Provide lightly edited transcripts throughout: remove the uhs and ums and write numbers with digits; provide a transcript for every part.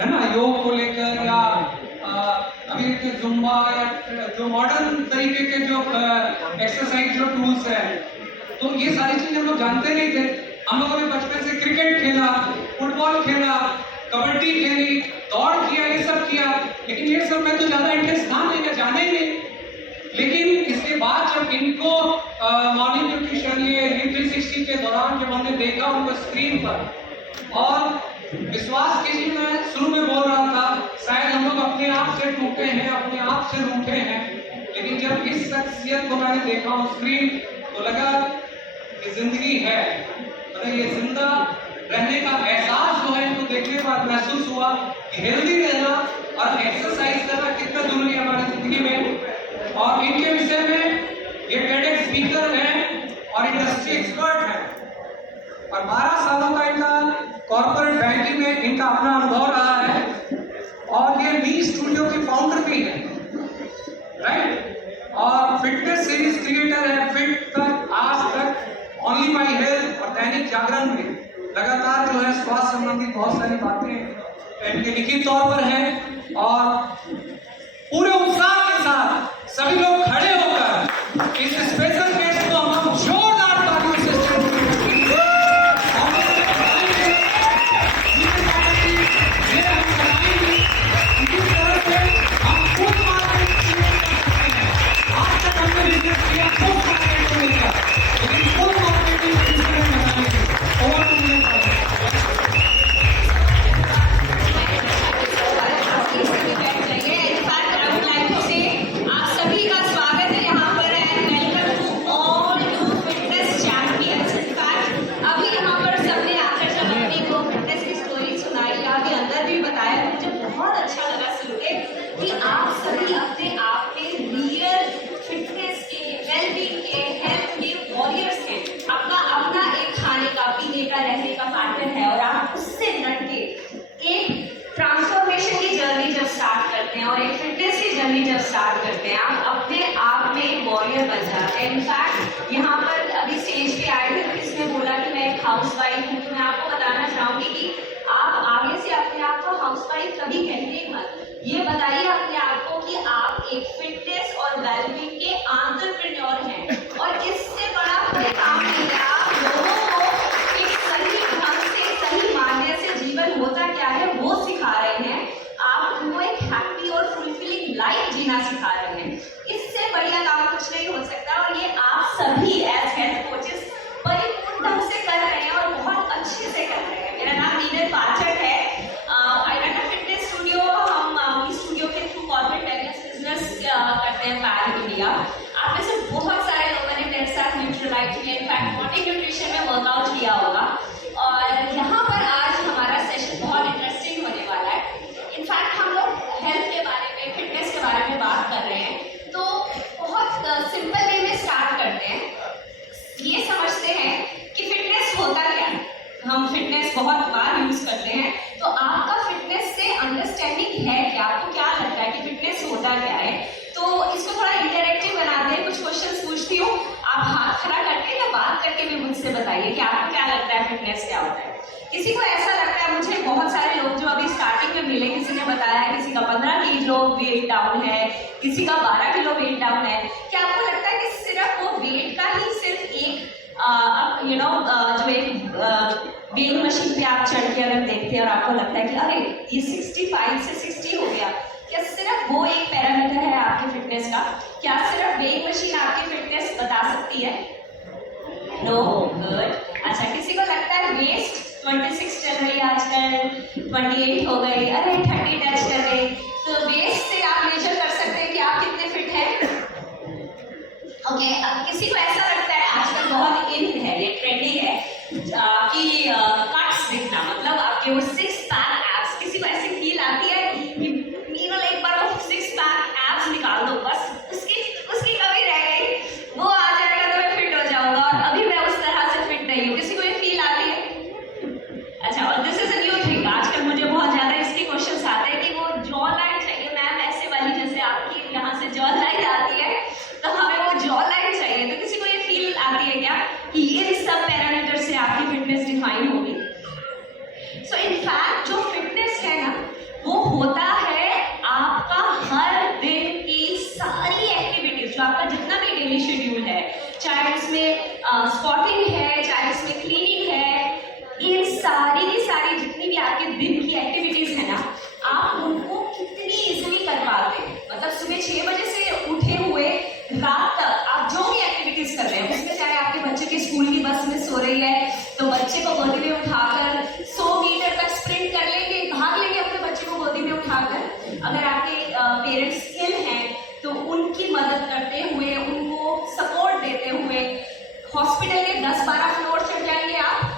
है ना, योग को लेकर या अभी के जुम्बा या जो मॉडर्न तरीके के जो एक्सरसाइज जो टूल्स है, तो ये सारी चीजें हम लोग जानते नहीं थे। हम लोगों ने बचपन से क्रिकेट खेला, फुटबॉल खेला, कबड्डी खेली, दौड़ किया, ये सब किया, लेकिन ये सब में तो ज्यादा इंटरेस्ट था नहीं, जाने ही नहीं। लेकिन इसके बाद जब इनको मॉर्निंग न्यूट्रिशन ये 360 के दौरान जब हमने देखा उनको स्क्रीन पर, और विश्वास कीजिए मैं शुरू में बोल रहा था शायद हम लोग अपने आप से टूटे हैं, अपने आप से रूठे हैं, लेकिन जब इस शख्सियत को मैंने देखा ऑन स्क्रीन तो लगा कि जिंदगी है, मतलब ये जिंदा रहने का एहसास जो है इनको देखने के बाद महसूस हुआ कि हेल्दी रहना और एक्सरसाइज करना कितना जरूरी है हमारी जिंदगी में। और इनके विषय में ये TEDx स्पीकर हैं और इंडस्ट्री एक्सपर्ट हैं, और 12 सालों का इनका कॉर्पोरेट बैंकिंग में इनका अपना अनुभव रहा है, और ये मी स्टूडियो के फाउंडर भी है, राइट, और फिटनेस सीरीज क्रिएटर है, फिट तक, आज तक, ओनली माई हेल्थ और दैनिक जागरण में लगातार जो है स्वास्थ्य संबंधी बहुत सारी बातें इनके लिखित तौर पर हैं। और पूरे उत्साह के साथ सभी लोग खड़े होकर इस स्पेशल गेस्ट को हम जोरदार तालियों से रहने का पैटर्न है, और आप उससे लड़ के एक ट्रांसफॉर्मेशन की जर्नी जब स्टार्ट करते हैं और एक फिटनेस की जर्नी जब स्टार्ट करते हैं, आप अपने आप में एक वॉरियर बन जाते हैं। इनफैक्ट यहाँ पर अभी स्टेज पे आए थे तो किसने बोला कि मैं एक हाउसवाइफ हूँ, तो मैं आपको बताना चाहूंगी कि आप आगे से अपने आप को हाउसवाइफ कभी कहिए मत, ये बताइए अपने आप को कि आप एक फिटनेस और वेलबींग के एंटरप्रेन्योर हैं, और इससे बड़ा कोई काम नहीं है। आप लोगों को सही ढंग से, सही मायने से जीवन होता क्या है वो सिखा रहे हैं, आप उनको एक हैप्पी और फुलफिलिंग लाइफ जीना सिखा रहे हैं। इससे बढ़िया काम कुछ नहीं हो सकता, और ये आप सभी एज हेल्थ कोचेस परिपूर्ण ढंग से कर रहे हैं और बहुत अच्छे से कर रहे हैं। मेरा नाम नीरज पाठक है, I run a fitness studio. हम इस स्टूडियो के थ्रू कॉर्पोरेट वेलनेस बिजनेस करते हैं पैन इंडिया। आप में से बहुत सारे लोगों ने मेरे साथ न्यूट्रलाइट में, इनफैक्ट मॉर्निंग न्यूट्रिशन में वर्कआउट किया होगा, और यहाँ पर आज हमारा सेशन बहुत इंटरेस्टिंग होने वाला है। इनफैक्ट हम लोग हेल्थ के बारे में, फिटनेस के बारे में बात कर रहे हैं, तो बहुत सिंपल वे में स्टार्ट करते हैं। ये समझते हैं कि फिटनेस होता क्या है, हम फिटनेस बहुत बार यूज करते हैं, तो आपका फिटनेस से अंडरस्टैंडिंग है क्या, आपको क्या लगता है कि फिटनेस होता क्या है। तो इसको थोड़ा इंटरेक्टिव बनाते हैं, कुछ क्वेश्चंस पूछती हूँ, आप हाथ खड़ा करके या बात करके भी मुझसे बताइए कि आपको क्या लगता है फिटनेस क्या होता है। किसी को ऐसा लगता है, मुझे बहुत सारे लोग जो अभी स्टार्टिंग में मिले, किसी ने बताया है किसी का 15 किलो वेट डाउन है, किसी का 12 किलो वेट डाउन है। क्या आपको लगता है कि सिर्फ वो वेट का ही सिर्फ एक जो एक वेइंग मशीन पे आप चढ़ के अगर देखते हैं और आपको लगता है कि अरे ये 65 से 60 हो गया, क्या सिर्फ वो एक पैरामीटर है आपकी फिटनेस का? क्या सिर्फ वेइंग मशीन आपकी फिटनेस बता सकती है? No, good. अच्छा, किसी को लगता है वेस्ट 26 चल रही है आजकल, 28 हो गई, अरे 30 टच कर गई, तो वेस्ट से आप मेजर कर सकते हैं कि आप कितने फिट हैं। ओके, अब किसी को ऐसा लगता है, आजकल बहुत इन है, ये ट्रेंडिंग है कि कट्स दिखना, मतलब आपके वो 6 पैक एब्स, किसी को ऐसी फील आती है कि मीनल एक बार वो 6 पैक एब्स निकाल दो, बस उसकी कमी रह गई, वो आ जाएगा तो मैं फिट हो जाऊंगा, और अभी मैं उस तरह से फिट नहीं हूँ। किसी को ये फील आती है? अच्छा, और this is a new thing, आजकल मुझे बहुत ज्यादा इसके क्वेश्चंस आते हैं कि वो जॉ लाइन चाहिए मैम, ऐसे वाली जैसे आपकी यहाँ से जॉ लाइन आती है, तो हमें वो जॉ लाइन चाहिए। तो किसी को ये फील आती है क्या कि ये सब पैरामीटर से आपकी फिटनेस डिफाइन होगी? सो इनफैक्ट होता है आपका हर दिन की सारी एक्टिविटीज, जो आपका जितना भी डेली शेड्यूल है, चाहे उसमें स्पॉटिंग है, चाहे उसमें क्लीनिंग है, इन सारी की सारी जितनी भी आपके दिन की एक्टिविटीज है ना, आप उनको कितनी इजीली कर पाते हैं। मतलब सुबह 6 बजे से उठे हुए रात तक आप जो भी एक्टिविटीज कर रहे हैं, उसमें चाहे आपके बच्चे के स्कूल की बस में सो रही है तो बच्चे को गोदी में उठाकर 100 मीटर तक स्प्रिंट कर लेंगे, भाग लेंगे अपने बच्चे को गोदी में उठाकर। अगर आपके पेरेंट्स स्किल हैं तो उनकी मदद करते हुए, उनको सपोर्ट देते हुए हॉस्पिटल के 10-12 फ्लोर चढ़ जाएंगे आप।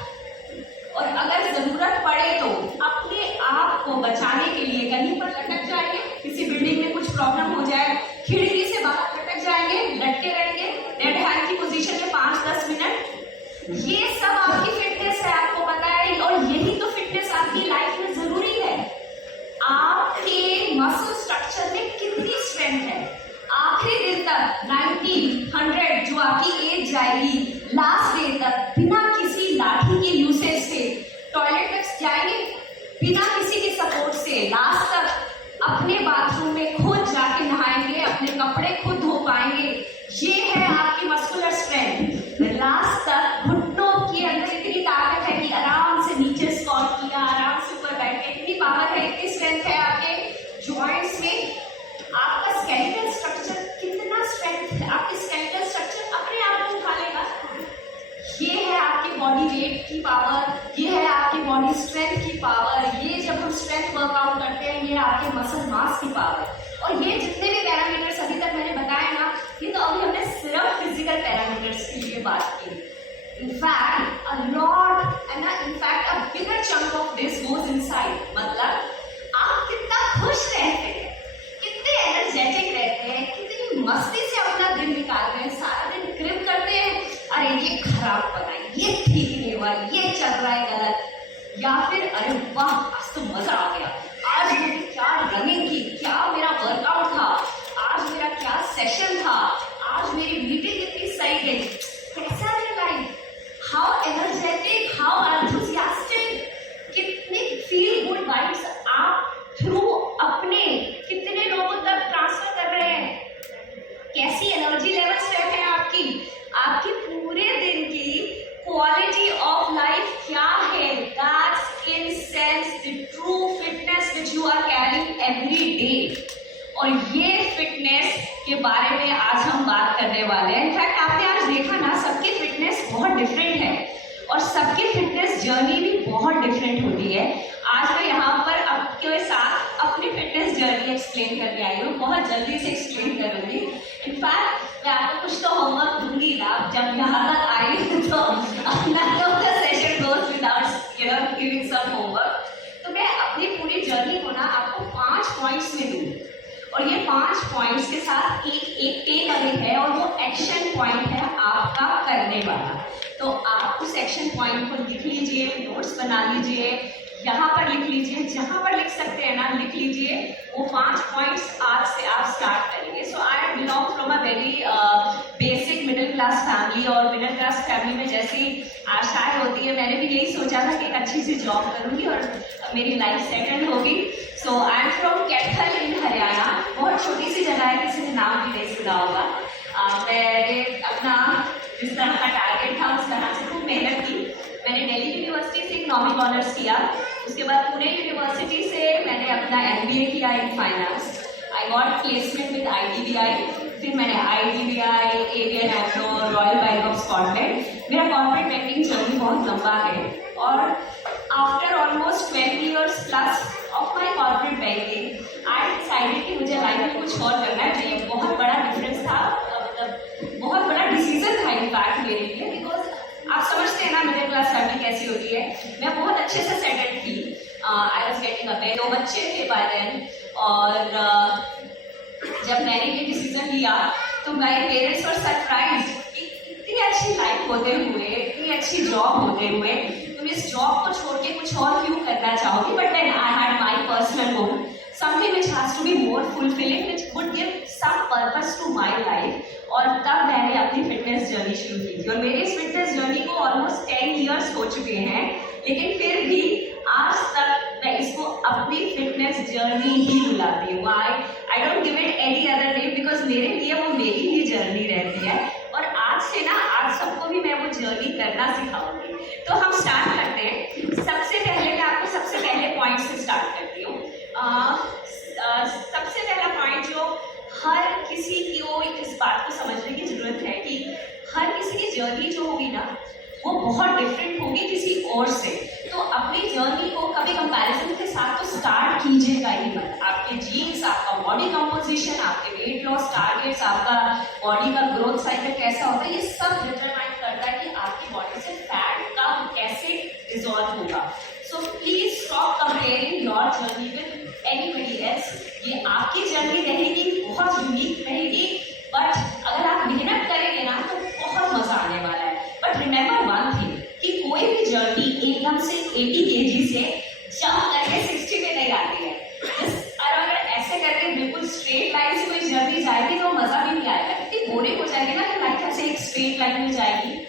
और अगर जरूरत पड़े तो अपने आप को बचाने के लिए कहीं पर लटक जाएंगे, किसी बिल्डिंग में कुछ प्रॉब्लम हो जाए, खिड़की से बाहर लटक जाएंगे, लटके रहेंगे डेड हैंड की पोजीशन में 5-10 मिनट। ये सब आपकी फिटनेस है, आपको पता है, और यही तो फिटनेस आपकी लाइफ में जरूरी है। आपके मसल स्ट्रक्चर में कितनी स्ट्रेंथ है, आखिरी दिन तक 90, 100 जो आपकी एज जाएगी, लास्ट डे तक बिना किसी लाठी के यूसेज से टॉयलेट तक जाएंगे, बिना किसी के सपोर्ट से लास्ट तक अपने बाथरूम में खुद जाके नहाएंगे, अपने कपड़े खुद धो पाएंगे। ये है आपकी मस्कुलर स्ट्रेंथ। लास्ट तक घुटनों के अंदर इतनी ताकत है कि आराम से नीचे स्क्वाट किया, आराम से ऊपर बैठ के, इतनी पावर है, इतनी स्ट्रेंथ है आपके जॉइंट्स में। आपका स्केलेटल स्ट्रक्चर कितना स्ट्रेंथ है, आपके स्केलेटल स्ट्रक्चर अपने आप को उठा लेगा। ये है आपकी बॉडी वेट की पावर, ये है आपकी बॉडी स्ट्रेंथ की पावर। ये जब हम स्ट्रेंथ वर्कआउट करते हैं, ये आपके मसल मास की पावर। और ये जितने भी पैरामीटर्स अभी तक मैंने बताया ना, ये तो अभी हमने सिर्फ फिजिकल पैरामीटर्स के लिए बात की। In fact a lot and in fact a bigger chunk of this goes inside. मतलब आप कितना खुश रहते हैं, कितने एनर्जेटिक रहते हैं, कितनी मस्ती से अपना दिन निकालते हैं, सारा दिन क्रिप करते हैं, अरे ये खराब बना, ये ठीक नहीं हुआ, ये चल रहा है गलत, या फिर अरे वाह आज तो मजा आ गया, आज मेरी क्या रनिंग की, क्या मेरा वर्कआउट था, आज मेरा क्या सेशन था, आज मेरी मीटिंग इतनी सही गई। कैसा है life, how energetic, how enthusiastic, कितनी फील गुड वाइब्स आप थ्रू अपने कितने लोगों तक ट्रांसफर कर रहे हैं, कैसी एनर्जी लेवल्स रहते हैं आपकी, आपकी पूरे दिन की क्वालिटी ऑफ लाइफ क्या है। That's in sense the true fitness which you are carrying every day. और ये फिटनेस के बारे में आज हम बात करने वाले हैं। इनफैक्ट आपने आज देखा ना, सबकी फिटनेस बहुत डिफरेंट है और सबकी फिटनेस जर्नी भी बहुत डिफरेंट होती है। आज मैं यहाँ पर आपके साथ अपनी फिटनेस जर्नी एक्सप्लेन करके आई हूँ, बहुत जल्दी से एक्सप्लेन करूँगी। इनफैक्ट मैं आपको कुछ तो होमवर्क दूंगी ना, जब यहाँ तक आई तो अपना session goes without giving some homework. तो मैं अपनी पूरी जर्नी को ना आपको 5 पॉइंट्स में दूँगी, और ये 5 पॉइंट्स के साथ एक टेक अवे है, और वो एक्शन पॉइंट है आपका करने वाला। तो आप उस एक्शन पॉइंट को लिख लीजिए, नोट्स बना लीजिए, यहाँ पर लिख लीजिए, जहाँ पर लिख सकते हैं ना लिख लीजिए। वो 5 पॉइंट्स आज से आप स्टार्ट करेंगे। So I belong from a very basic middle class family, और मिडिल क्लास फैमिली में जैसी आशाएं होती है, मैंने भी यही सोचा था कि एक अच्छी सी जॉब करूँगी और मेरी लाइफ सेटल होगी। सो आई एम फ्रॉम कैथल इन हरियाणा, बहुत छोटी सी जगह है, किसी ने नाम भी नहीं सुना होगा। मैंने अपना जिस तरह का टारगेट था उस तरह से खूब मेहनत की। मैंने दिल्ली यूनिवर्सिटी से इकोनॉमिक ऑनर्स किया, उसके बाद पुणे यूनिवर्सिटी से मैंने अपना MBA किया in finance. I got placement with IDBI, फिर मैंने IDBI, ABN AMRO, royal bank of Scotland. मेरा कॉर्पोरेट बैंकिंग जर्नी बहुत लंबा है, और after almost 12 years plus of my corporate banking I decided कि मुझे लाइफ में कुछ और करना है। तो ये बहुत बड़ा डिफरेंस था, मतलब बहुत बड़ा डिसीजन था इनफैक्ट मेरे लिए, बिकॉज आप समझते हैं ना मिडिल क्लास फैमिली कैसी होती है। मैं बहुत अच्छे से सेटल्ड थी, I was getting a bed, 2 बच्चे थे बाय देन। और जब मैंने ये डिसीजन लिया तो मेरे पेरेंट्स वर सरप्राइज कि इतनी अच्छी लाइफ होते हुए, इतनी अच्छी जॉब होते हुए तुम इस जॉब को छोड़ के कुछ और क्यों करना चाहोगी। But then I had my personal goal, something which has to be more fulfilling, which would give some purpose to my life। और तब मैंने अपनी फिटनेस जर्नी शुरू की थी, और मेरी इस फिटनेस जर्नी को ऑलमोस्ट 10 years हो चुके हैं, लेकिन फिर भी आज तक मैं इसको अपनी फिटनेस हैप्पीनेस जर्नी ही बुलाती है। Why I don't give it any other name, because मेरे लिए वो मेरी ही जर्नी रहती है। और आज से ना आज सबको भी मैं वो जर्नी करना सिखाऊंगी। तो हम स्टार्ट करते हैं। सबसे पहले मैं आपको सबसे पहले पॉइंट से स्टार्ट करती हूँ। सबसे पहला पॉइंट जो हर किसी को इस बात को समझने की जरूरत है कि हर किसी की जर्नी जो होगी ना वो बहुत डिफरेंट होगी किसी और से। तो अपनी जर्नी को कभी कंपैरिजन के साथ तो स्टार्ट कीजिएगा ही मत। आपके जीन्स, आपका बॉडी कंपोजिशन, आपके वेट लॉस टारगेट्स, आपका बॉडी का ग्रोथ साइकिल कैसा होता है, ये सब डिटरमाइन करता है कि आपकी बॉडी से फैट का कैसे डिसॉल्व होगा। So please stop comparing your journey with anybody else. ये आपकी जर्नी रहेगी, बहुत यूनिक रहेगी, बट अगर आप मेहनत करेंगे ना तो बहुत मजा आने वाला है। बट रिमेंबर वन थिंग कि कोई भी जर्नी एकदम से 80 kg से जंप करके 60 पे नहीं आती है। और अगर ऐसे करके बिल्कुल स्ट्रेट लाइन से कोई जर्नी जाएगी तो मजा भी नहीं आएगा, इतनी बोरिंग हो जाएगी ना कि लाइफ ऐसे एक स्ट्रेट लाइन में जाएगी।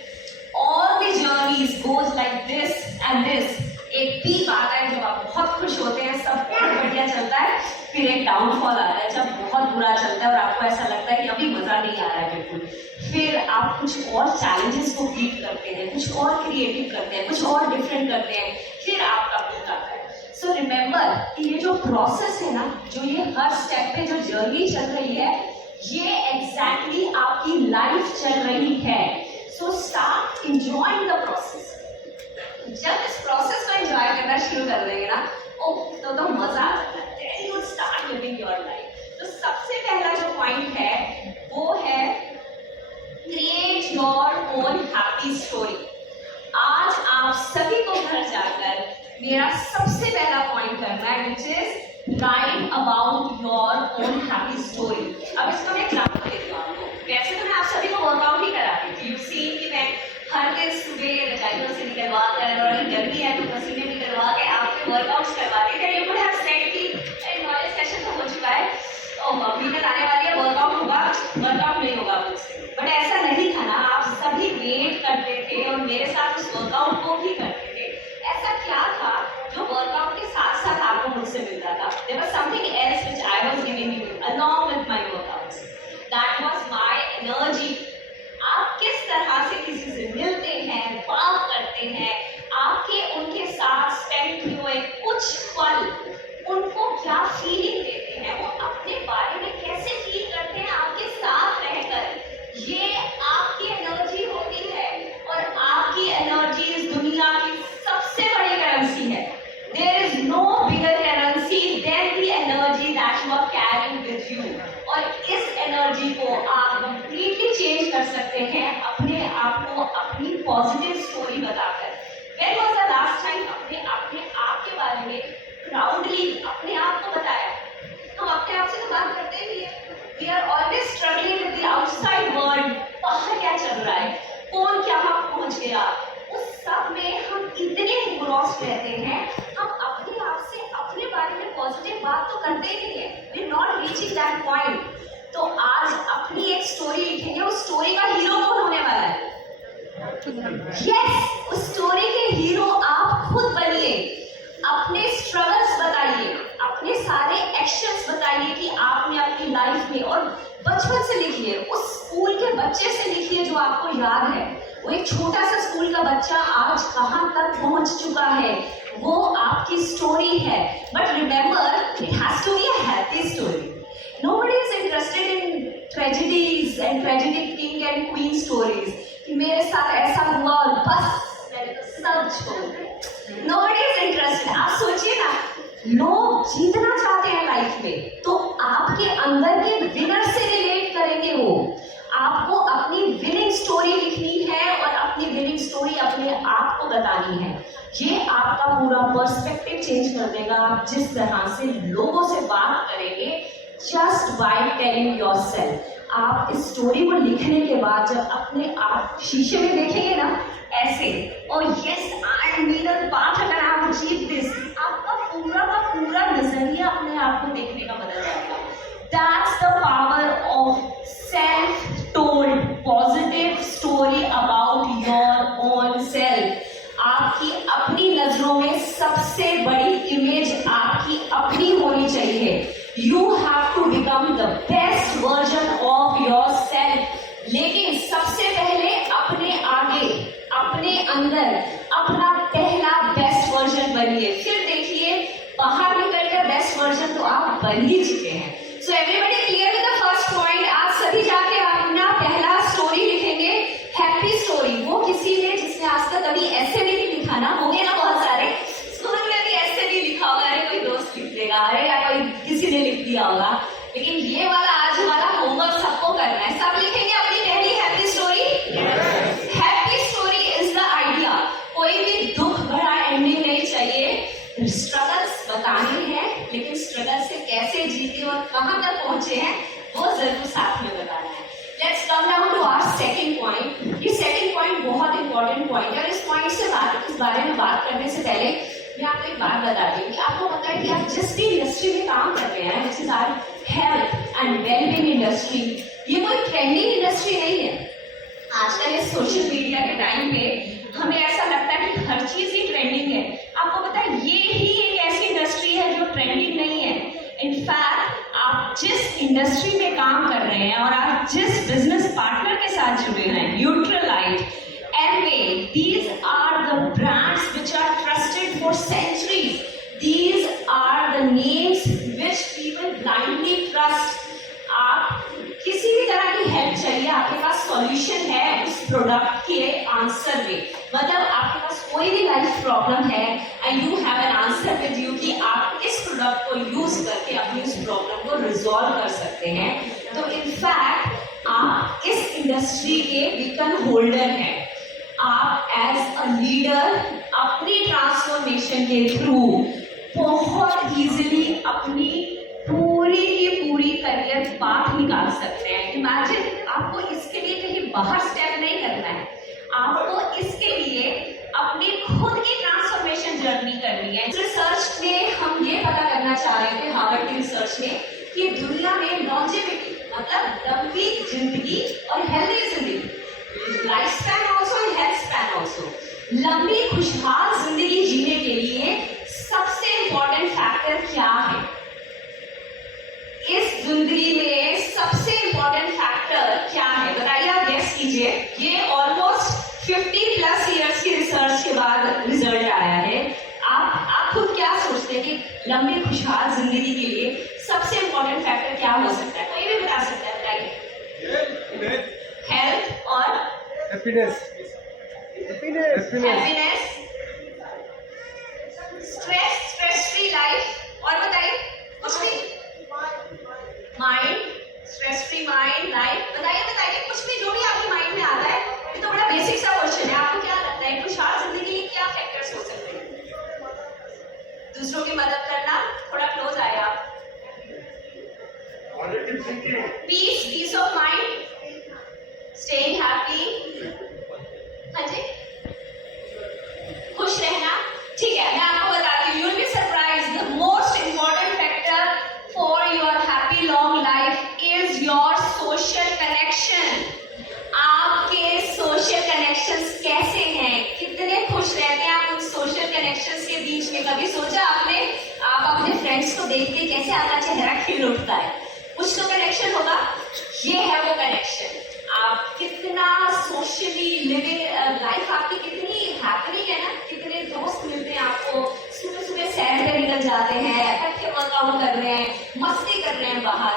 All the journeys goes like this and this. एक पीक आता है जब आप बहुत खुश होते हैं, सब बहुत बढ़िया चलता है, फिर एक डाउनफॉल आता है जब बहुत बुरा चलता है और आपको ऐसा लगता है कि अभी मजा नहीं आ रहा है बिल्कुल। फिर आप कुछ और चैलेंजेस को बीट करते हैं, कुछ और क्रिएटिव करते हैं, कुछ और डिफरेंट करते हैं, फिर आपका पीक आता है। सो रिमेंबर कि ये जो प्रोसेस है ना, जो ये हर स्टेप पे जो जर्नी चल रही है, ये एग्जैक्टली आपकी लाइफ चल रही है। So start enjoying the process. जब इस प्रोसेस को एंजॉय करना शुरू कर देंगे ना, तो मजा आ जाता है। Then you start living your life. तो सबसे पहला जो पॉइंट है वो है create your own happy story. आज आप सभी को घर जाकर मेरा सबसे पहला पॉइंट करना है, which is right about your own happy story. अब इसका मैं एग्जाम्पल देती हूँ आपको। वैसे तो मैं आप सभी को वर्कआउट ही कराती थी। यू सी कि मैं हर दिन सुबह रजाइयों से निकलवा कर, और अगर गर्मी है तो पसीने निकलवा के आपके वर्कआउट्स करवाती थी। यू कुड हैव सेड कि नॉलेज सेशन तो हो चुका है, वीकेंड आने वाली है, वर्कआउट होगा, वर्कआउट नहीं होगा मुझसे। बट ऐसा नहीं था ना, आप सभी वेट करते थे और मेरे साथ उस वर्कआउट को भी करते थे। ऐसा क्या था जो वर्कआउट के साथ साथ आपको मुझसे मिलता था? There was something else which I was giving you along with my workouts. That was my energy. आप किस तरह से किसी से मिलते हैं, बात करते हैं, आपके उनके साथ स्पेंड हुए कुछ पल उनको क्या फीलिंग देते हैं, वो अपने बारे में कैसे फील करते हैं आपके साथ रहकर, ये आपकी एनर्जी होती है। और आपकी एनर्जी इस दुनिया की सबसे बड़ी करेंसी है। There is no bigger currency than the energy that you are carrying with you. और इस एनर्जी को आप कंप्लीटली चेंज कर सकते हैं अपने आप को अपनी पॉजिटिव स्टोरी बताकर। When was the last time अपने आप के बारे में प्राउडली अपने आप को बताया? हम अपने आप से तो बात करते भी हैं। We are always struggling with the outside world. बाहर क्या चल रहा है, कौन क्या पहुंच गया, उस सब में हम इतने engrossed रहते हैं, हम अपने आप से अपने बारे में पॉजिटिव बात तो करते ही नहीं है। We not reaching that point. तो आज अपनी एक स्टोरी लिखेंगे, उस स्टोरी का हीरो कौन होने वाला है? यस, उस स्टोरी के हीरो आप खुद बनिए। अपने स्ट्रगल्स बताइए, अपने सारे एक्शंस बताइए कि आपने अपनी लाइफ में, और बचपन से लिखिए, उस स्कूल के बच्चे से लिखिए जो आपको याद है। वो एक छोटा सा स्कूल का बच्चा आज कहां तक पहुंच चुका है, वो आपकी स्टोरी है। But remember, it has to be a happy story. Nobody is interested in tragedies and tragic king and queen stories कि मेरे साथ ऐसा हुआ और बस मैंने तो सब छोड़ दिया। Nobody is interested। आप सोचिए ना, लोग जीतना चाहते हैं लाइफ में, तो आपके अंदर के विनर से रिलेट करेंगे वो। आपको अपनी विनिंग स्टोरी लिखनी है और अपनी विनिंग स्टोरी अपने आप को बतानी है। ये आपका पूरा पर्सपेक्टिव चेंज कर देगा। आप जिस तरह से लोगों से बात करेंगे जस्ट बाय टेलिंग योरसेल्फ। आप इस स्टोरी को लिखने के बाद जब अपने आप शीशे में देखेंगे ना ऐसे, और yes I am Meenal Pathak and I have achieved this, आपका पूरा का पूरा नजरिया अपने आप को देखने का बदल जाएगा। That's the power of self told positive story about your own self. आपकी अपनी नजरों में सबसे बड़ी इमेज आपकी अपनी होनी You have to become the best version of yourself. लेकिन सबसे पहले अपने आगे, अपने अंदर अपना पहला बेस्ट वर्जन बनिए, फिर देखिए बाहर निकलकर बेस्ट वर्जन तो आप बन ही चुके हैं. So everybody clear with the first point? आप सभी जाके अपना पहला स्टोरी लिखेंगे, हैप्पी स्टोरी. वो किसी ने जिसने आज तक कभी ऐसे नहीं लिखा ना, होंगे ना बहुत सारे, स्कूल में भी ऐसे नहीं लिखा होगा, अरे कोई दोस्त लिख देगा, अरे या कोई किसी ने लिख दिया होगा. लेकिन ये वाला आज वाला होमवर्क सबको करना है. सब लिखेंगे अपनी पहली happy story. Happy story is the idea. कोई भी दुख भरा एंडिंग नहीं चाहिए. स्ट्रगल्स बताने हैं, लेकिन स्ट्रगल से कैसे जीते और कहां तक पहुंचे हैं वो जरूर साथ में बताना है. Let's come down to our second point. ये सेकंड पॉइंट बहुत इंपॉर्टेंट पॉइंट है. इस पॉइंट से इस बारे में बात करने से पहले मैं आपको एक बात बता दूं कि आपको पता है कि आप जिस भी इंडस्ट्री में काम कर रहे हैं, जैसे हेल्थ एंड वेलबींग इंडस्ट्री, ये कोई ट्रेंडिंग इंडस्ट्री नहीं है. आजकल इस सोशल मीडिया के टाइम पे हमें ऐसा लगता है कि हर चीज ही ट्रेंडिंग है. आपको पता है ये ही एक ऐसी इंडस्ट्री है जो ट्रेंडिंग नहीं है. इनफैक्ट आप जिस इंडस्ट्री में काम कर रहे हैं और आप जिस बिजनेस पार्टनर के साथ जुड़े हैं, Nutrilite, Amway, these are the brands which are trusted for centuries. These are the names which people blindly trust. आप किसी भी तरह की हेल्प चाहिए, आपके पास सॉल्यूशन है उस प्रोडक्ट के आंसर में. मतलब आपके पास कोई भी लाइफ प्रॉब्लम है and you have an answer with you कि आप इस प्रोडक्ट को यूज करके अपनी उस प्रॉब्लम को रिजॉल्व कर सकते हैं. तो इनफैक्ट आप इस इंडस्ट्री के बीकन होल्डर हैं. आप एज अ लीडर अपनी ट्रांसफॉर्मेशन के थ्रू बहुत इजीली अपनी पूरी की पूरी करियर पाथ निकाल सकते हैं. इमेजिन आपको इसके लिए कहीं बाहर स्टेप नहीं करना है. आपको इसके लिए अपनी खुद की ट्रांसफॉर्मेशन जर्नी करनी है. रिसर्च में हम ये पता करना चाह रहे थे, हार्वर्ड की रिसर्च में, कि दुनिया में लॉन्जेविटी मतलब लंबी जिंदगी और हेल्दी जिंदगी, life span also and health span also, लंबी खुशहाल जिंदगी जीने के लिए सबसे इंपॉर्टेंट फैक्टर क्या है? इस जिंदगी में सबसे इंपॉर्टेंट फैक्टर क्या है? बताइए, आप गेस कीजिए. ये ऑलमोस्ट 50+ इयर्स की रिसर्च के बाद रिजल्ट आया है. आप खुद क्या सोचते हैं कि लंबी खुशहाल जिंदगी के लिए सबसे इंपॉर्टेंट फैक्टर क्या हो सकता है? कोई भी बता सकता है, बताइए. हेल्थ और हैप्पीनेस. Stress free life. और बताइए कुछ भी. Mind, stress free mind, life. बताइए कुछ भी जो भी आपके माइंड में आता है. ये तो बड़ा बेसिक सा क्वेश्चन है. आपको क्या लगता है खुशहाल जिंदगी के लिए क्या फैक्टर्स हो सकते हैं? दूसरों की मदद करना. थोड़ा क्लोज आए आप. Peace of mind, staying happy. हाँ जी, खुश रहना. ठीक है, मैं आपको बताती हूँ. You will be surprised. The most important factor for your happy long life is your social connection. आपके सोशल कनेक्शंस कैसे हैं? कितने खुश रहते हैं आप उन सोशल कनेक्शंस के बीच में? कभी सोचा आपने, आप अपने फ्रेंड्स को देख के कैसे आपका चेहरा खिल उठता है? कुछ तो कनेक्शन होगा. ये है वो कनेक्शन. आप कितना सोशली लिविंग लाइफ आपकी कितनी हैपनिंग है ना. कितने दोस्त मिलते हैं आपको, सुबह सुबह सैर पे निकल जाते हैं, इकट्ठे वर्कआउट कर रहे हैं, मस्ती कर रहे हैं बाहर.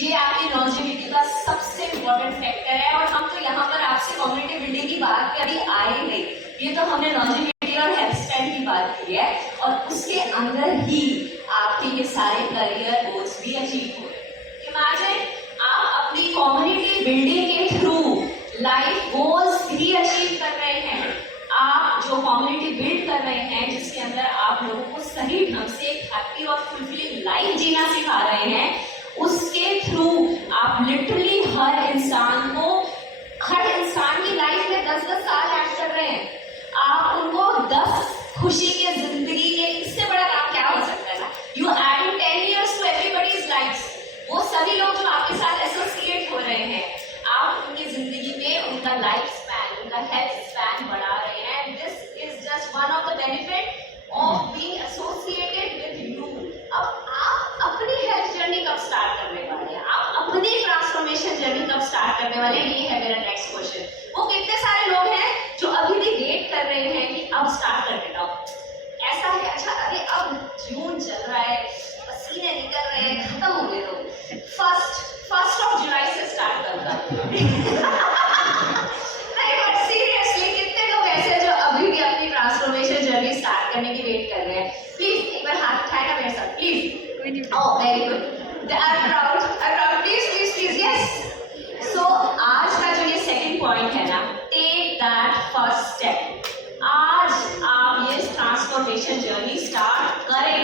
ये आपकी लॉन्जेविटी का सबसे इम्पोर्टेंट फैक्टर है. और हम तो यहाँ पर आपसे कम्युनिटी बिल्डिंग की बात कभी आए नहीं. ये तो हमने लॉन्जेविटी और हेल्थ स्पैन की बात की है, और उसके अंदर ही आपके ये सारे करियर गोल्स भी अचीव हो रहे हैं. इमेजिन आप अपनी कम्युनिटी बिल्डिंग के थ्रू लाइफ गोल्स भी अचीव कर रहे हैं. आप जो कम्युनिटी बिल्ड कर रहे हैं, जिसके अंदर आप लोगों को सही ढंग से एक हैप्पी और फुलफिलिंग लाइफ जीना सिखा रहे हैं, उसके थ्रू आप लिटरली हर इंसान की लाइफ में 10-10 साल ऐड कर रहे हैं. आप उनको 10 खुशी के जिंदगी के, इससे बड़ा काम क्या हो सकता है? You adding 10 years to everybody's life. वो सभी लोग जो आपके साथ एसोसिएट हो रहे हैं, आप उनकी जिंदगी में उनका लाइफ स्पैन, उनका हेल्थ स्पैन बढ़ा रहे हैं. This is just one of the benefit of being associated with you. अब आप अपनी हेल्थ जर्नी जून चल रहा है, पसीने निकल रहे हैं, खत्म हो गए तो फर्स्ट ऑफ जुलाई से स्टार्ट करता नहीं, बट सीरियसली कितने लोग ऐसे जो अभी भी अपनी ट्रांसफॉर्मेशन जर्नी स्टार्ट करने की वेट कर रहे हैं? प्लीज एक बार हाथ उठाएगा मेरे साथ, please. Oh very good, I am proud, please yes. So आज का जो ये सेकंड पॉइंट है ना, टेक दैट फर्स्ट स्टेप। आज आप ये ट्रांसफॉर्मेशन जर्नी स्टार्ट करें,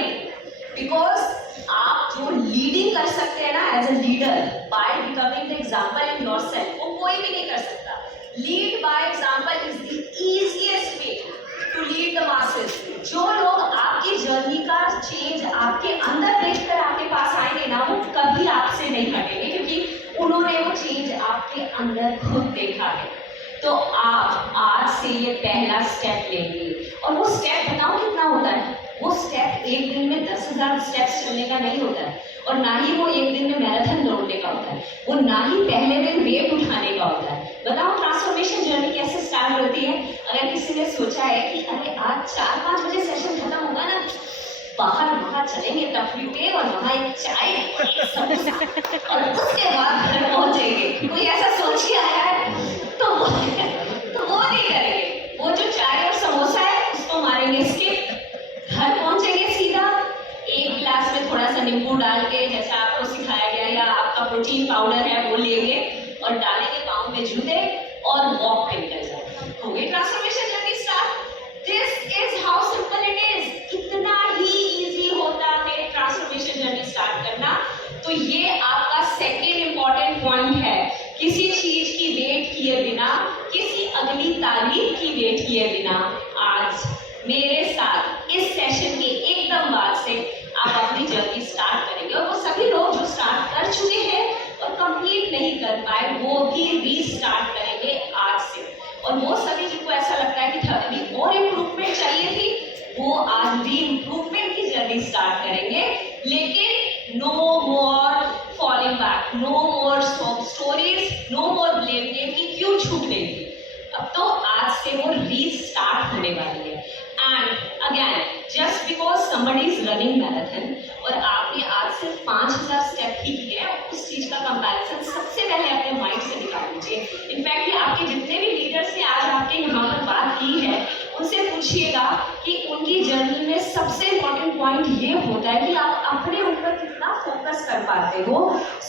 बिकॉज आप जो लीडिंग कर सकते हैं ना as a leader by becoming the example in yourself, वो कोई भी नहीं कर सकता। Lead by example is the easiest way to lead the masses. जो लोग आपकी जर्नी का चेंज आपके अंदर देखकर आपके पास आएंगे ना, वो कभी आपसे नहीं हटेंगे, क्योंकि उन्होंने वो चेंज आपके अंदर खुद देखा है। तो आप आज से ये पहला स्टेप लेंगे, और वो स्टेप बताओ कितना होता है? वो स्टेप एक दिन में 10,000 स्टेप्स चलने का नहीं होता है, और ना ही वो एक दिन में मैराथन दौड़ने का होता है, वो ना ही पहले दिन वेट उठाने का होता है। बताओ ट्रांसफॉर्मेशन जर्नी कैसे स्टार्ट होती है? अगर किसी ने सोचा है कि अरे आज 4-5 बजे सेशन खत्म होगा ना, बाहर वहां चलेंगे टफली पे और वहां एक चाय और उसके बाद घर पहुंचेंगे, कोई ऐसा सोच के आया है तो वो नहीं करेंगे। वो जो चाय और समोसा है उसको मारेंगे स्किप, घर पहुंचेंगे सीधा, एक गिलास में थोड़ा सा नींबू डाल के, जैसा आपको सिखाया गया, या आपका प्रोटीन पाउडर है वो लेंगे और डालेंगे पाँव में जूते और वॉक पे निकल जाए। हो गई transformation journey start. This is how simple it is. इतना ही इजी होता है ट्रांसफॉर्मेशन जर्नी स्टार्ट करना। तो ये आपका सेकेंड इंपॉर्टेंट पॉइंट है। किसी चीज की वेट किए बिना, किसी अगली तारीख की वेट किए बिना, आज मेरे साथ इस सेशन के एकदम बाद से आप अपनी जर्नी स्टार्ट करेंगे। और वो सभी लोग जो स्टार्ट कर चुके हैं और कंप्लीट नहीं कर पाए, वो भी रीस्टार्ट करेंगे आज से। और वो सभी जिनको ऐसा लगता है कि अभी और इम्प्रूवमेंट चाहिए थी, वो आज री इम्प्रूवमेंट की जर्नी स्टार्ट करेंगे। लेकिन no more falling back, no more stories, no more blame game कि क्यों छूट गई थी। अब तो आज से वो रीस्टार्ट होने वाली है। And again, just because somebody is running marathon और आपने आज सिर्फ 5,000 स्टेप ही किए हैं, उस चीज का कंपैरिजन सबसे पहले अपने माइंड से निकाल लीजिए। इनफैक्ट ये आपके जितने भी लीडर्स ने आज आपके यहाँ पर बात की है, उनसे पूछिएगा कि उनकी जर्नी में सबसे इम्पोर्टेंट पॉइंट ये होता है कि आप अपने ऊपर कितना फोकस कर पाते हो।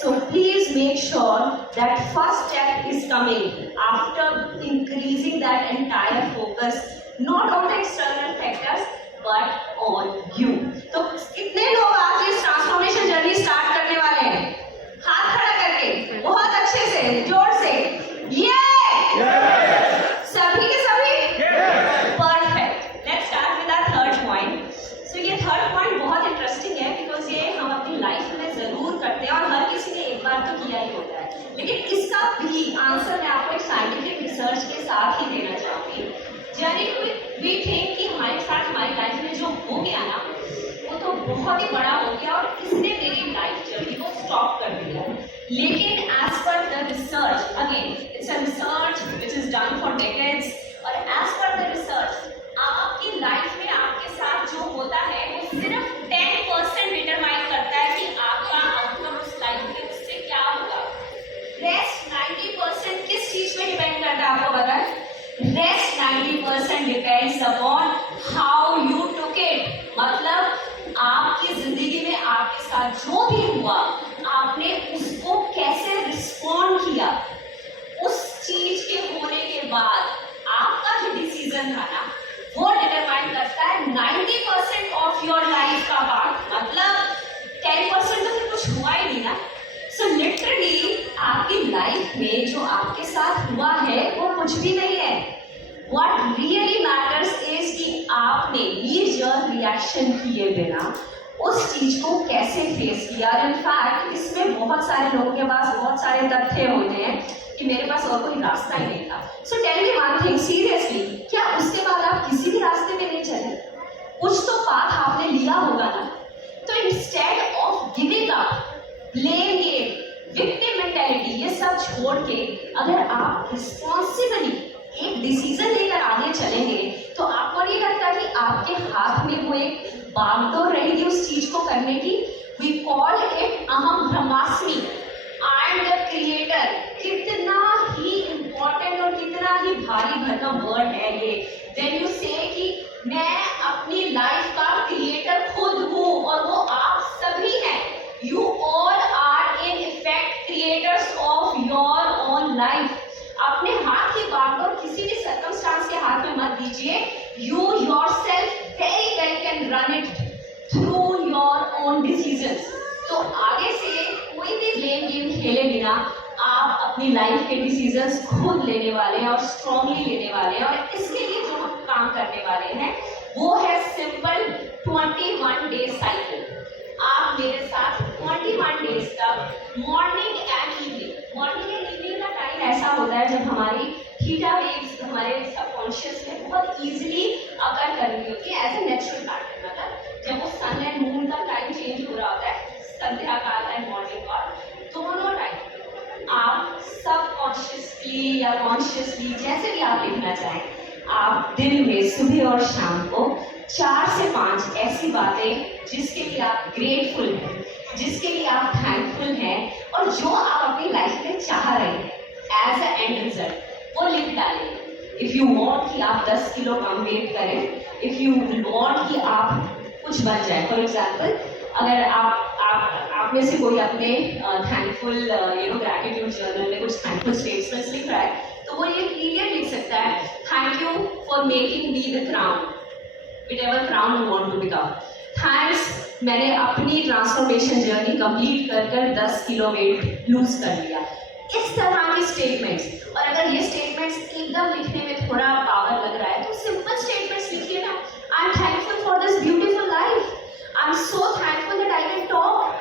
So please make sure that first step is coming after increasing that entire focus, not on the external factors but on you। तो कितने लोग आज इस ट्रांसफॉर्मेशन जर्नी स्टार्ट करने वाले हैं? हाथ खड़ा करके बहुत अच्छे से, जोर से, ये सभी के सभी perfect. Let's start with our third point. So ये थर्ड पॉइंट बहुत इंटरेस्टिंग है, बिकॉज ये हम अपनी लाइफ में जरूर करते हैं और हर किसी ने एक बार तो किया ही होता है। लेकिन इसका भी आंसर मैं आपको एक साइंटिफिक रिसर्च के साथ ही देना चाहूंगी। वी थिंक कि हमारे साथ हमारी लाइफ में जो हो गया ना, वो तो बहुत ही बड़ा हो गया और इसने मेरी लाइफ जर्नी को स्टॉप कर दिया। लेकिन as per the research, again it's a research which is done for decades, और एज पर द रिसर्च आपकी लाइफ में आपके साथ जो होता है वो सिर्फ 10% डिटरमाइन करता है कि आपका आउटकम उस लाइफ में उससे क्या होगा। रेस्ट 90% किस चीज में डिपेंड करता है आपको पता है? Rest 90% depends upon how you took it। मतलब आपकी जिंदगी में आपके साथ जो भी हुआ, आपने उसको कैसे रिस्पॉन्ड किया। उस चीज के होने के बाद आपका जो डिसीजन था ना, वो डिटरमाइन करता है 90% ऑफ योर लाइफ का पार्ट। मतलब 10% तो फिर कुछ हुआ ही नहीं ना। सो लिटरली आपकी लाइफ में जो आपके साथ हुआ है वो कुछ भी नहीं है। What really matters is कि आपने knee-jerk रिएक्शन किए बिना उस चीज को कैसे फेस किया। इनफैक्ट इसमें बहुत सारे लोगों के पास बहुत सारे तथ्य होते हैं कि मेरे पास और कोई रास्ता ही नहीं था। So tell me one thing seriously, क्या उसके बाद आप किसी भी रास्ते में नहीं चले? कुछ तो पाथ आपने लिया होगा ना। तो instead of giving up, blame game, victim mentality, ये सब छोड़ के अगर आप रिस्पॉन्सिबली एक डिसीजन लेकर आगे चलेंगे तो आपको नहीं लगता कि आपके हाथ में वो एक बागडोर रहेगी उस चीज को करने की? वी कॉल इट अहम ब्रह्मास्मि, आई एम द क्रिएटर। कितना ही इंपॉर्टेंट और कितना ही भारी भरकम वर्ड है ये। व्हेन यू से कि मैं अपनी लाइफ का क्रिएटर खुद हूँ और वो आप सभी हैं। You all are in effect creators of your own life. अपने हाथ की बागडोर किसी भी सर्कमस्टांस के हाथ में मत दीजिए। You yourself very well can run it through your own decisions. तो आगे से कोई भी ब्लेम गेम खेले बिना आप अपनी लाइफ के डिसीजंस खुद लेने वाले हैं और स्ट्रांगली लेने वाले हैं। और इसके लिए जो हम काम करने वाले हैं वो है सिंपल 21 डे साइकिल। आप मेरे साथ 21 डेज तक मॉर्निंग एंड इवनिंग का टाइम ऐसा होता है जब हमारी थीटा वेव्स हमारे सबकॉन्शियस में बहुत इजीली अकर कर रही होती है एज ए नेचुरल पैटर्न। मतलब जब वो सन एंड मून का टाइम चेंज हो रहा होता है, संध्या काल एंड मॉर्निंग और दोनों टाइम आप सबकॉन्शियसली या कॉन्शियसली जैसे भी आप लिखना चाहें, आप दिन में सुबह और शाम को 4 से 5 ऐसी बातें जिसके लिए आप ग्रेटफुल हैं, जिसके लिए आप थैंकफुल हैं और जो आप अपनी लाइफ में चाह रहे हैं एज अ एंड रिजल्ट, वो लिख डालें। इफ यू वांट कि आप 10 किलो कम वेट करें, इफ यू वांट कि आप कुछ बन जाए, फॉर एग्जाम्पल अगर आप में से कोई अपने थैंकफुल ग्रैटिट्यूड जर्नल में कुछ थैंकफुल स्टेटमेंट्स लिख रहा है, तो वो ये क्लियर लिख सकता है, thank you for making me the crown, whatever crown you want to become. Thanks, मैंने अपनी ट्रांसफॉर्मेशन जर्नी कंप्लीट कर 10 किलो वेट लूज कर लिया। इस तरह की स्टेटमेंट्स, और अगर ये स्टेटमेंट्स एकदम लिखने में थोड़ा पावर लग रहा है तो सिंपल स्टेटमेंट्स लिखिए ना। I am thankful for this beautiful life, I am so thankful that I can talk.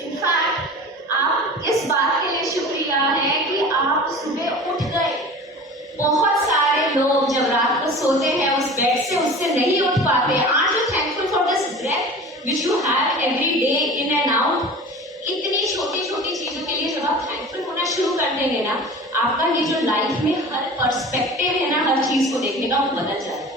In fact आप इस बात के लिए शुक्रिया है कि आप सुबह उठ गए। बहुत सारे लोग जब रात को सोते हैं उस बेड से उससे नहीं उठ पाते। Are you thankful for this breath which you have every day in and out? इतनी छोटी छोटी चीजों के लिए जब आप थैंकफुल होना शुरू कर देंगे ना, आपका ये जो लाइफ में हर पर्सपेक्टिव है ना, हर चीज को देखने का, वो बदल जाएगा।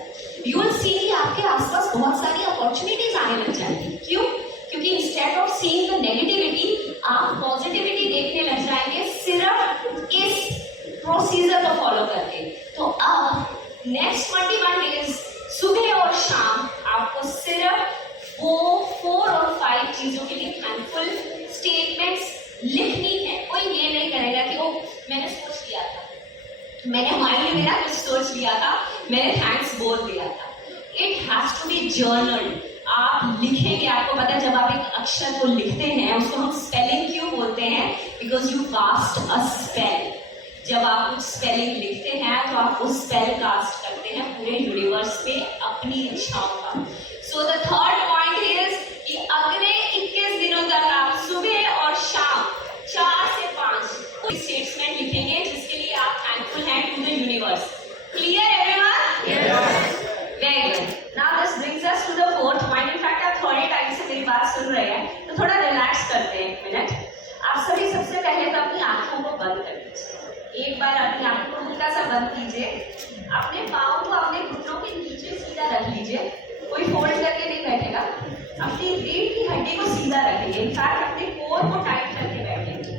यू विल सी कि आपके आसपास बहुत सारी अपॉर्चुनिटीज आने लग जाएंगी। क्यों? क्योंकि instead of seeing the negativity आप पॉजिटिविटी देखने लग जाएंगे सिर्फ इस प्रोसीजर को फॉलो करके। तो अब नेक्स्ट 21 डेज सुबह और शाम आपको सिर्फ वो 4 और 5 चीजों के लिए थैंकफुल स्टेटमेंट्स लिखनी है। कोई ये नहीं करेगा कि ओ मैंने सोच लिया था, मैंने माइंड में ना कुछ सोच लिया था, मैंने थैंक्स बोल दिया था। It has to be journaled. आप लिखेंगे, आपको पता है जब आप एक अक्षर को लिखते हैं उसको हम स्पेलिंग क्यों बोलते हैं? Because you cast a spell. जब आप कुछ स्पेलिंग लिखते हैं तो आप उस स्पेल कास्ट करते हैं पूरे यूनिवर्स पे अपनी इच्छाओं का। So the third point is कि अगले 21 दिनों तक आप सुबह और शाम 4 से 5 कोई स्टेटमेंट लिखेंगे जिसके लिए आप थैंकफुल हैं to the universe. Clear everyone? Yes, very good. Now this brings us to the fourth point. In fact आप थोड़े टाइम से मेरी बात सुन रहे हैं तो थोड़ा रिलैक्स करते हैं, 1 मिनट। आप सभी सबसे पहले तो अपनी आंखों को बंद कर दीजिए। एक बार अपनी आंखों को हल्का सा बंद कीजिए। अपने पाँव को अपने घुटनों के नीचे सीधा रख लीजिए। कोई फोल्ड करके नहीं बैठेगा। अपनी रीढ़ की हड्डी को सीधा रखेंगे। इनफैक्ट अपने कोर को टाइट करके बैठेंगे।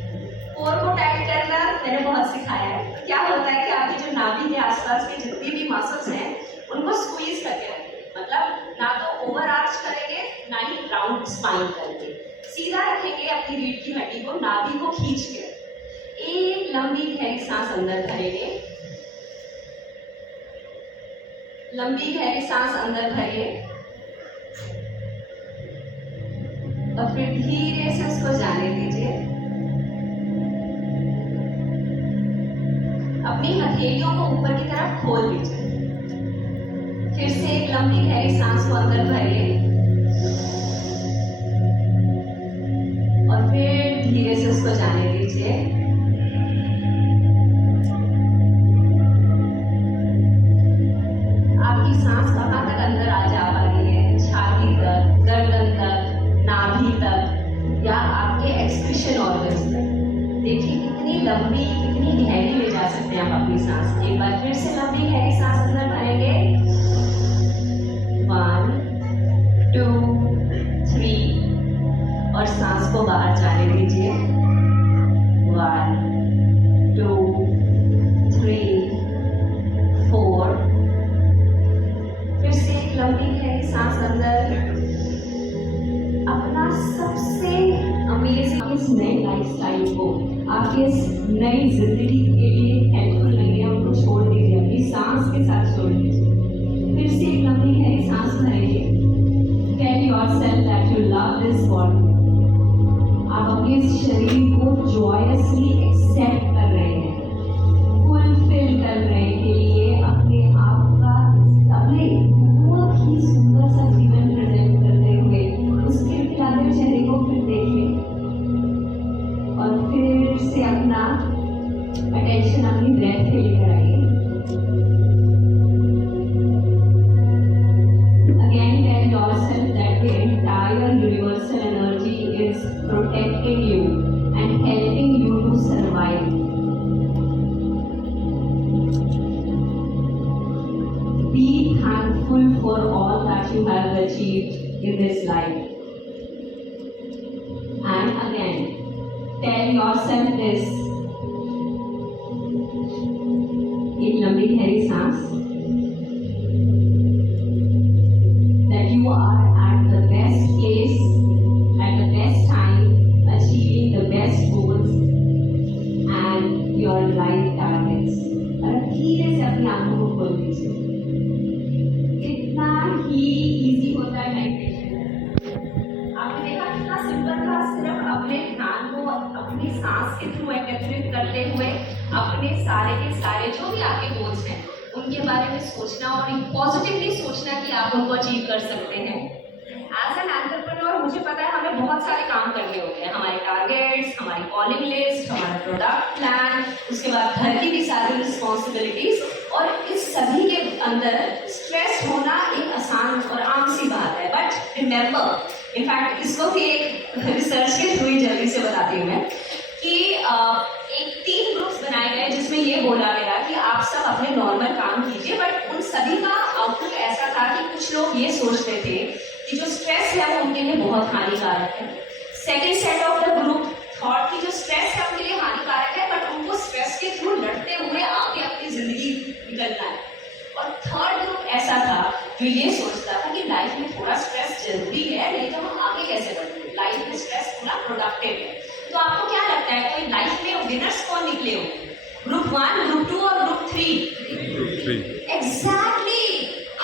कोर को टाइट करना मैंने बहुत सिखाया है। तो क्या होता है कि आपकी जो नाभि के आसपास के जितनी भी मसल्स हैं उनको स्क्वीज करके रखेंगे। मतलब ना तो ओवर आर्च करेंगे ना ही राउंड स्पाइन करके, सीधा रखेंगे अपनी रीढ़ की हड्डी को, नाभि को खींच के। एक लंबी गहरी सांस अंदर भरेंगे, लंबी गहरी सांस अंदर भरिए और फिर धीरे से उसको जाने दीजिए। अपनी हथेलियों को ऊपर की तरफ खोल दीजिए। फिर से एक लंबी गहरी सांस को अंदर भरिए और फिर धीरे से उसको जाने दीजिए। आपकी सांस कहाँ तक अंदर आ जा पा रही है? छाती तक, गर्दन तक, नाभि तक या आपके एक्सक्रीशन ऑर्गन्स तक। देखिए कितनी लंबी, कितनी गहरी ले जा सकते हैं आप अपनी सांस। एक बार फिर से लंबी गहरी सांस अंदर भरेंगे 1 2 3 और सांस को बाहर जाने दीजिए। 1 2 3 4। फिर से एक लंबी गहरी सांस अंदर। अपना सबसे अमेजिंग इस नए लाइफस्टाइल को, आपकी इस नई जिंदगी के लिए हेल्पफुल लगे उनको छोड़ दीजिए, अपनी सांस के साथ छोड़ दीजिए। फिर से एक लंबी गहरी सांस भरेंगे। Tell yourself that you love this body. आप अपने इस शरीर को जॉयसली एक्सेप्ट कर रहे हैं, फुलफिल कर रहे हैं के लिए अपने आप का अपने बहुत ही सुंदर सा जीवन प्रेजेंट करते हुए उसके प्यारे चेहरे को फिर देखिए और फिर से अपना अटेंशन अपनी ब्रेथ पे लेकर आइए। Again, tell yourself that the entire universal energy is protecting you and helping you to survive. Be thankful for all that you have achieved in this life. And again, tell yourself this. एक लंबी गहरी सांस। That you are at the best place, at the best time, achieving the best goals and your life targets. और धीरे से अपनी आंखों को खोल दीजिए। कितना ही इजी होता है मेडिटेशन। आपने देखा कितना सिंपल था, सिर्फ अपने ध्यान को अपनी सांस के थ्रू एकत्रित करते हुए अपने सारे के सारे जो भी आपके गोल्स हैं उनके बारे में सोचना और पॉजिटिवली सोचना कि आप उनको अचीव कर सकते हैं। एज एन एंटरप्रेन्योर मुझे पता है हमें बहुत सारे काम करने होते हैं, हमारे टारगेट्स, हमारी कॉलिंग लिस्ट, हमारा प्रोडक्ट प्लान, उसके बाद घर की भी सारी रिस्पॉन्सिबिलिटीज, और इस सभी के अंदर स्ट्रेस होना एक आसान और आम सी बात है। बट रिमेंबर, इनफैक्ट इसको भी एक रिसर्च के थ्रू ही जल्दी से बताती हूँ मैं कि एक 3 ग्रुप्स बनाए गए जिसमें ये बोला गया कि आप सब अपने नॉर्मल काम कीजिए, बट उन सभी का आउटपुट ऐसा था कि कुछ लोग ये सोचते थे कि जो स्ट्रेस है वो उनके लिए बहुत हानिकारक है। Second set of the group thought कि जो स्ट्रेस है उनके लिए हानिकारक है, बट उनको स्ट्रेस के थ्रू लड़ते हुए आगे अपनी जिंदगी निकलना है। और थर्ड ग्रुप ऐसा था जो ये सोचता था कि लाइफ में थोड़ा स्ट्रेस जरूरी है, नहीं तो हम आगे कैसे बढ़ेंगे, लाइफ में स्ट्रेस थोड़ा प्रोडक्टिव है। तो आपको क्या लगता है कोई लाइफ में विनर्स कौन निकले हो? ग्रुप 1, ग्रुप 2 और ग्रुप 3? एग्जैक्टली।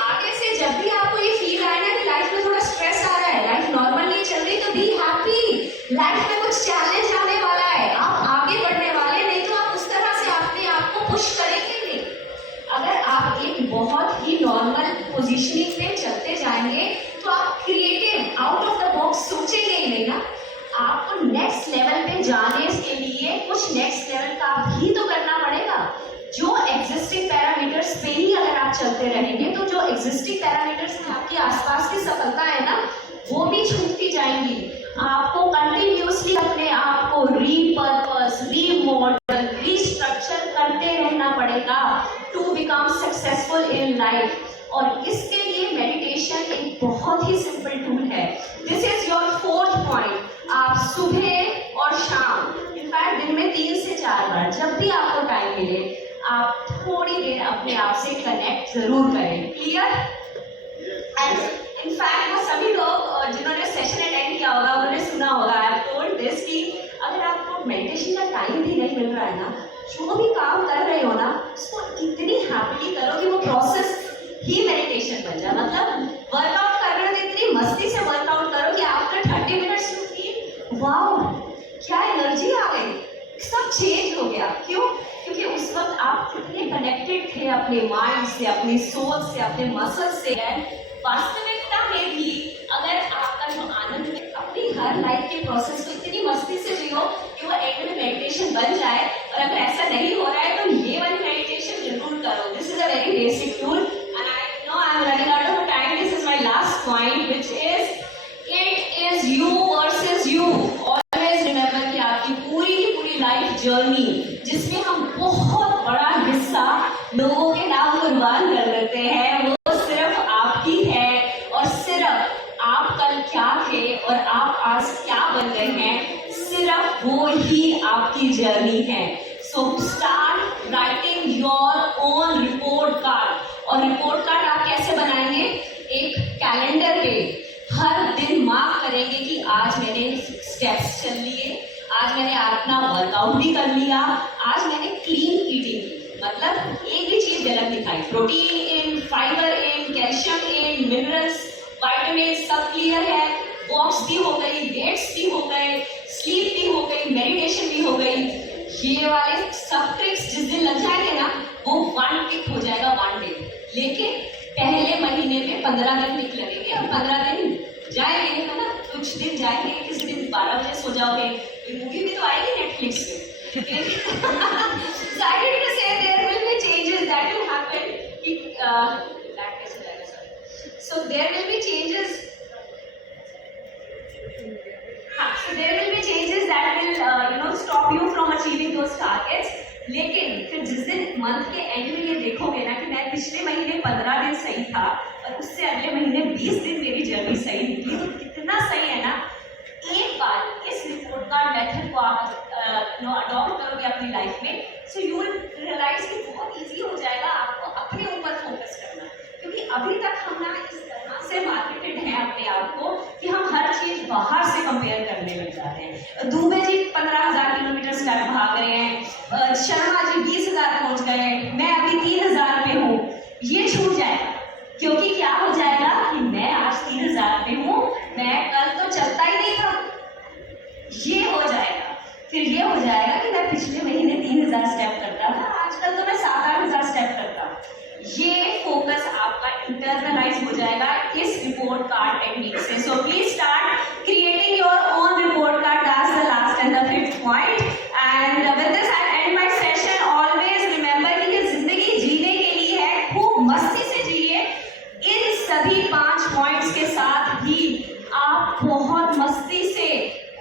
आगे से जब भी आपको ये फील आए ना कि लाइफ में थोड़ा स्ट्रेस आ रहा है, लाइफ नॉर्मल नहीं चल रही, तो बी हैप्पी। लाइफ में कुछ चैलेंज आने वाला है, आप आगे बढ़ने वाले, नहीं तो आप उस तरह से अपने आप को पुश करेंगे नहीं। अगर आप एक बहुत ही नॉर्मल पोजीशनिंग में चलते जाएंगे तो आप creative out of the box सोचेंगे ही नहीं ना। आपको नेक्स्ट लेवल पे जाने के लिए कुछ नेक्स्ट लेवल का भी तो करना पड़ेगा। जो एग्जिस्टिंग पैरामीटर्स पे ही अगर आप चलते रहेंगे तो जो एग्जिस्टिंग पैरामीटर्स में आपके आसपास की सफलता है ना वो भी छूटती जाएंगी। आपको कंटिन्यूसली अपने आप को रीपर्पस, रीमॉडल, रीस्ट्रक्चर करते रहना पड़ेगा to become successful in life. और इसके लिए मेडिटेशन एक बहुत ही सिंपल टूल है। This is your 4th point. आप सुबह और शाम, इनफैक्ट दिन में 3 से 4 बार, जब भी आपको टाइम मिले, आप थोड़ी देर अपने आप से कनेक्ट जरूर करें। क्लियर? एंड इनफैक्ट वो सभी लोग जिन्होंने सेशन अटेंड किया होगा उन्होंने सुना होगा, आई हैव टोल्ड दिस, कि अगर आपको मेडिटेशन का टाइम भी नहीं मिल रहा है ना, जो भी काम कर रहे हो ना उसको इतनी हैप्पीली करो कि वो प्रोसेस ही मेडिटेशन बन जाए। मतलब वर्कआउट कर रहे हो तो इतनी मस्ती से वर्कआउट करो कि after 30 minutes you feel wow क्या एनर्जी आ गई, सब चेंज हो गया। क्यों? क्योंकि उस वक्त आप कितने कनेक्टेड थे अपने माइंड से, अपनी सोल से, अपने मसल से। वास्तविकता में भी अगर आपका जो आनंद है अपनी हर लाइफ के प्रोसेस को इतनी मस्ती से जियो कि वो एंड में मेडिटेशन बन जाए। और अगर ऐसा नहीं हो रहा है तो ये वाली मेडिटेशन जरूर करो। This is a very basic tool and I know I am running out of time. This is my last point which is it is you versus you. Always remember कि आपकी पूरी की पूरी लाइफ जर्नी जिसमें हम बहुत बड़ा हिस्सा लोगों के नाम कुर्बान कर देते हैं वो सिर्फ आपकी है। आप आज क्या बन गए हैं, सिर्फ वो ही आपकी जर्नी है। So start writing your own report card. और रिपोर्ट कार्ड आप कैसे बनाएंगे, एक कैलेंडर पे हर दिन मार्क करेंगे कि आज मैंने स्टेप्स चल लिए, आज मैंने अपना वर्कआउट भी कर लिया, आज मैंने क्लीन ईटिंग की, मतलब एक भी चीज गलत नहीं खाई, protein in, fibre in, calcium in, minerals, vitamin सब क्लियर है, वॉक्स भी हो गई, डेट्स भी हो गए, स्लीप भी हो गई, मेडिटेशन भी हो गई। ये वाले सब ट्रिक्स जिस दिन लग जाएंगे ना, वो 1 टिक हो जाएगा 1 डे। लेकिन पहले महीने में 15 दिन टिक लगेंगे और 15 दिन जाएंगे, है ना, कुछ दिन जाएंगे, किसी दिन 12 बजे सो जाओगे, मूवी भी तो आएगी नेटफ्लिक्स पे। So I need to say there will be changes that will happen. So there will be changes. So there will be changes that will stop you from achieving those targets. लेकिन फिर जिस दिन month के and में ये देखोगे ना कि मैं पिछले महीने 15 दिन सही था और उससे अगले महीने 20 दिन मेरी जर्नी सही निकली, तो कितना सही है ना। एक बार इस रिपोर्ट कार्ड मेथड को आप अडॉप्ट करोगे अपनी लाइफ में, सो यू विल रियलाइज कि बहुत इजी हो जाएगा आपको अपने ऊपर फोकस करना। क्योंकि अभी तक हम ना इस तरह से मार्केटेड हैं अपने आप को कि हम हर चीज बाहर से कंपेयर करने लग जाते हैं। दुबे जी 15,000 किलोमीटर स्टेप भाग रहे हैं, शर्मा जी 20,000 पहुंच गए, मैं अभी 3,000 पे हूँ। ये छूट जाएगा, क्योंकि क्या हो जाएगा कि मैं आज 3,000 पे हूँ, मैं कल तो चलता ही नहीं था। ये हो जाएगा, फिर ये हो जाएगा कि मैं पिछले महीने 3,000 स्टेप करता था, आजकल तो मैं 7-8,000 स्टेप करता हूँ। ये फोकस आपका इंटरनलाइज हो जाएगा इस रिपोर्ट कार्ड टेक्निक से। So please start creating your own report card. That's the last and the 5th point. And with this I and my session. Always remember कि ये जिंदगी जीने के लिए है, खूब मस्ती से जिए। इन सभी 5 पॉइंट्स के साथ ही आप बहुत मस्ती से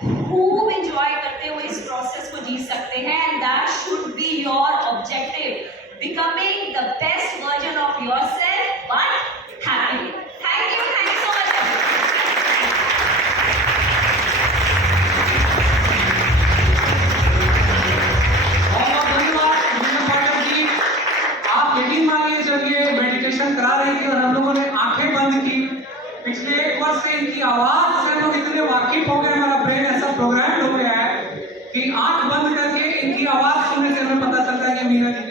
खूब एंजॉय करते हुए इस प्रोसेस को जी सकते हैं। And that should be your objective, becoming the best version of yourself, but happily. Thank you so much. बहुत धन्यवाद पाठक जी। आप यकीन मानिए जब ये मेडिटेशन करा रही थी और हम लोगों ने आंखें बंद की, पिछले 1 वर्ष से इनकी आवाज से लोग इतने वाकिफ हो गए, हमारा ब्रेन ऐसा प्रोग्राम हो गया है कि आंख बंद करके इनकी आवाज सुनने से हमें पता चलता है कि मीना जी